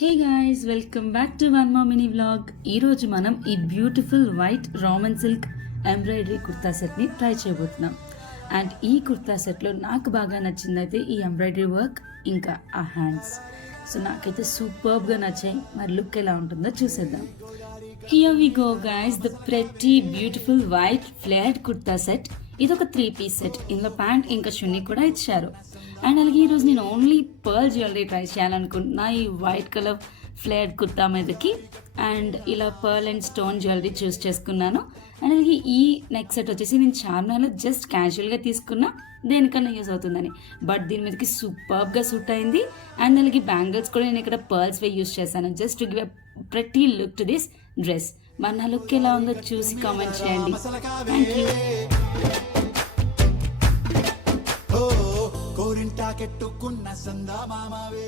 Hey guys, welcome back to one more mini vlog. ఈరోజు మనం ఈ beautiful white Roman silk embroidery kurta సెట్ని try చేయబోతున్నాం. అండ్ ఈ కుర్తా సెట్లో నాకు బాగా నచ్చిందైతే ఈ ఎంబ్రాయిడరీ వర్క్ ఇంకా ఆ హ్యాండ్స్. సో నాకైతే సూపర్బ్గా నచ్చాయి. మరి లుక్ ఎలా ఉంటుందో చూసేద్దాం. Here we go guys, the pretty beautiful white flared kurta set. ఇది ఒక 3-piece సెట్. ఇందులో ప్యాంట్ ఇంకా చున్నీ కూడా ఇచ్చారు. అండ్ అలాగే ఈరోజు నేను ఓన్లీ పర్ల్ జ్యువెలరీ ట్రై చేయాలనుకుంటున్నా ఈ వైట్ కలర్ ఫ్లేర్డ్ కుర్తా మీదకి. అండ్ ఇలా పర్ల్ అండ్ స్టోన్ జ్యువెలరీ చూస్ చేసుకున్నాను. అండ్ అలాగే ఈ నెక్ సెట్ వచ్చేసి నేను చార్మినార్లో జస్ట్ క్యాజువల్గా తీసుకున్నా, దేనికన్నా యూస్ అవుతుందని. బట్ దీని మీదకి సూపర్గా సూట్ అయింది. అండ్ అలాగే బ్యాంగిల్స్ కూడా నేను ఇక్కడ పర్ల్స్ వే యూస్ చేశాను, just to give a pretty look to this dress. మరి నా లుక్ ఎలా ఉందో చూసి కామెంట్ చేయండి. Thank you. కోరింటా కెట్టుకున్న సందా మామవే.